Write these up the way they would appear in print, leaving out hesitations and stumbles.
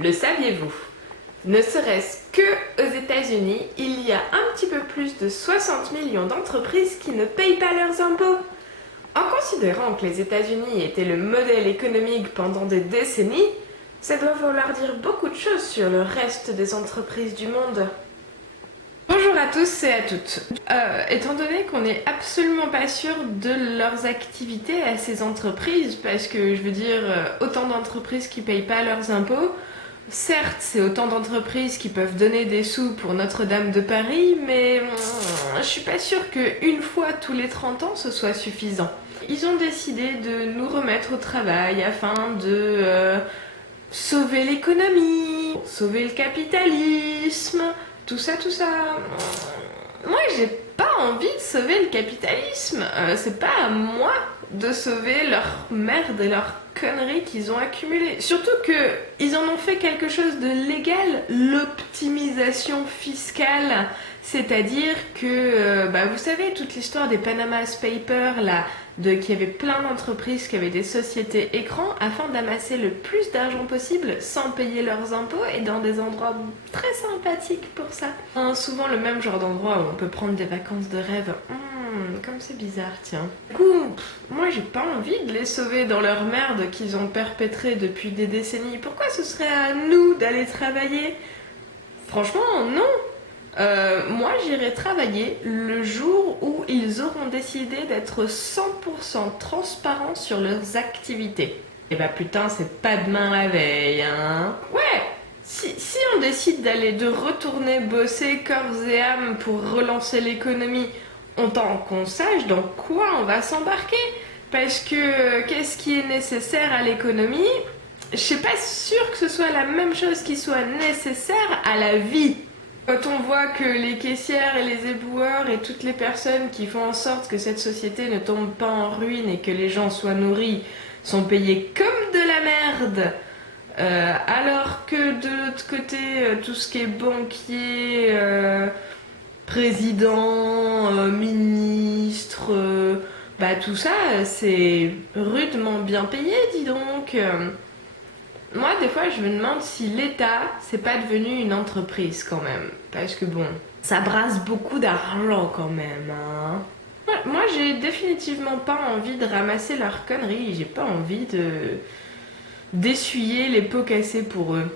Le saviez-vous? Ne serait-ce qu'aux États-Unis, il y a un petit peu plus de 60 millions d'entreprises qui ne payent pas leurs impôts. En considérant que les États-Unis étaient le modèle économique pendant des décennies, ça doit vouloir dire beaucoup de choses sur le reste des entreprises du monde. Bonjour à tous et à toutes. Étant donné qu'on n'est absolument pas sûr de leurs activités à ces entreprises, parce que je veux dire, autant d'entreprises qui payent pas leurs impôts, certes c'est autant d'entreprises qui peuvent donner des sous pour Notre-Dame de Paris, mais je suis pas sûre qu'une fois tous les 30 ans ce soit suffisant. Ils ont décidé de nous remettre au travail afin de sauver l'économie, sauver le capitalisme, tout ça. Moi, j'ai pas envie de sauver le capitalisme. C'est pas à moi de sauver leur merde et leurs conneries qu'ils ont accumulées. Surtout que ils en ont fait quelque chose de légal, l'optimisation fiscale. C'est-à-dire que, vous savez, toute l'histoire des Panama Papers, là, qu'il y avait plein d'entreprises qui avaient des sociétés écrans afin d'amasser le plus d'argent possible sans payer leurs impôts et dans des endroits très sympathiques pour ça. Souvent le même genre d'endroit où on peut prendre des vacances de rêve. Comme c'est bizarre, tiens. Du coup, moi j'ai pas envie de les sauver dans leur merde qu'ils ont perpétrée depuis des décennies. Pourquoi ce serait à nous d'aller travailler? Franchement, non. Moi j'irai travailler le jour où ils auront décidé d'être 100% transparents sur leurs activités. Et putain, c'est pas demain la veille, hein. Ouais, si on décide de retourner bosser corps et âme pour relancer l'économie, autant qu'on sache dans quoi on va s'embarquer. Parce que qu'est-ce qui est nécessaire à l'économie? Je suis pas sûre que ce soit la même chose qui soit nécessaire à la vie. Quand on voit que les caissières et les éboueurs et toutes les personnes qui font en sorte que cette société ne tombe pas en ruine et que les gens soient nourris sont payés comme de la merde, alors que de l'autre côté, tout ce qui est banquier, président, ministre, tout ça, c'est rudement bien payé, dis donc. Moi, des fois, je me demande si l'État, c'est pas devenu une entreprise quand même. Parce que bon, ça brasse beaucoup d'argent quand même, hein. Moi, j'ai définitivement pas envie de ramasser leurs conneries. J'ai pas envie d'essuyer les pots cassés pour eux.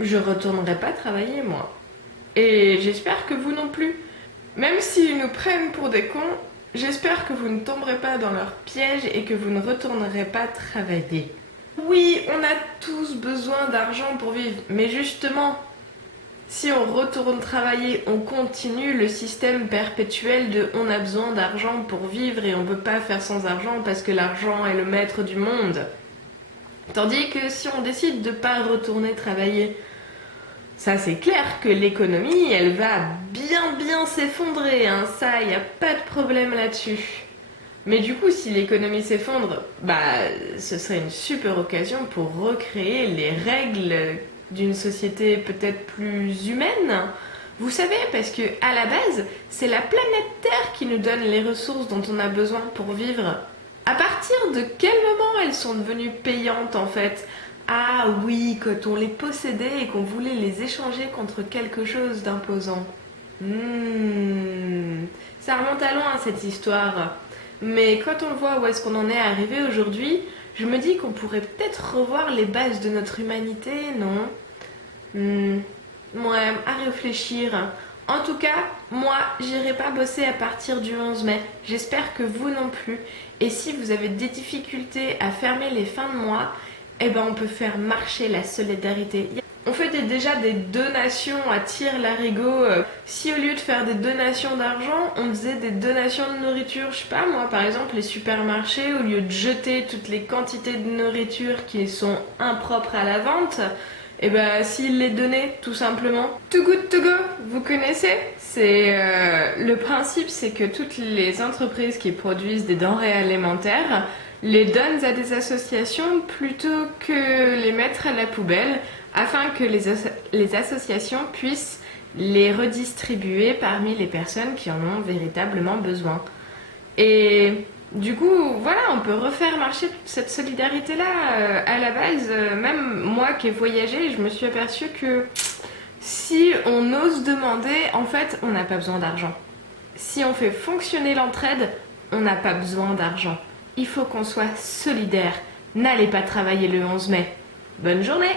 Je retournerai pas travailler, moi. Et j'espère que vous non plus. Même s'ils nous prennent pour des cons, j'espère que vous ne tomberez pas dans leur piège et que vous ne retournerez pas travailler. Oui, on a tous besoin d'argent pour vivre, mais justement, si on retourne travailler, on continue le système perpétuel de on a besoin d'argent pour vivre et on peut pas faire sans argent parce que l'argent est le maître du monde. Tandis que si on décide de pas retourner travailler, ça c'est clair que l'économie, elle va bien s'effondrer, hein. Ça, y a pas de problème là-dessus. Mais du coup, si l'économie s'effondre, ce serait une super occasion pour recréer les règles d'une société peut-être plus humaine. Vous savez, parce que à la base, c'est la planète Terre qui nous donne les ressources dont on a besoin pour vivre. À partir de quel moment elles sont devenues payantes en fait? Ah oui, quand on les possédait et qu'on voulait les échanger contre quelque chose d'imposant. Ça remonte à loin cette histoire. Mais quand on voit où est-ce qu'on en est arrivé aujourd'hui, je me dis qu'on pourrait peut-être revoir les bases de notre humanité, non? Ouais, à réfléchir. En tout cas, moi, j'irai pas bosser à partir du 11 mai. J'espère que vous non plus. Et si vous avez des difficultés à fermer les fins de mois, on peut faire marcher la solidarité. On fait déjà des donations à tire-larigot. Si au lieu de faire des donations d'argent, on faisait des donations de nourriture, je sais pas moi, par exemple les supermarchés, au lieu de jeter toutes les quantités de nourriture qui sont impropres à la vente, s'ils les donnaient tout simplement. Too Good To Go, vous connaissez? C'est le principe, c'est que toutes les entreprises qui produisent des denrées alimentaires les donnent à des associations plutôt que les mettre à la poubelle, afin que les associations puissent les redistribuer parmi les personnes qui en ont véritablement besoin. Et Du coup, voilà, on peut refaire marcher toute cette solidarité-là. À la base, même moi qui ai voyagé, je me suis aperçue que si on ose demander, en fait, on n'a pas besoin d'argent. Si on fait fonctionner l'entraide, on n'a pas besoin d'argent. Il faut qu'on soit solidaire. N'allez pas travailler le 11 mai. Bonne journée!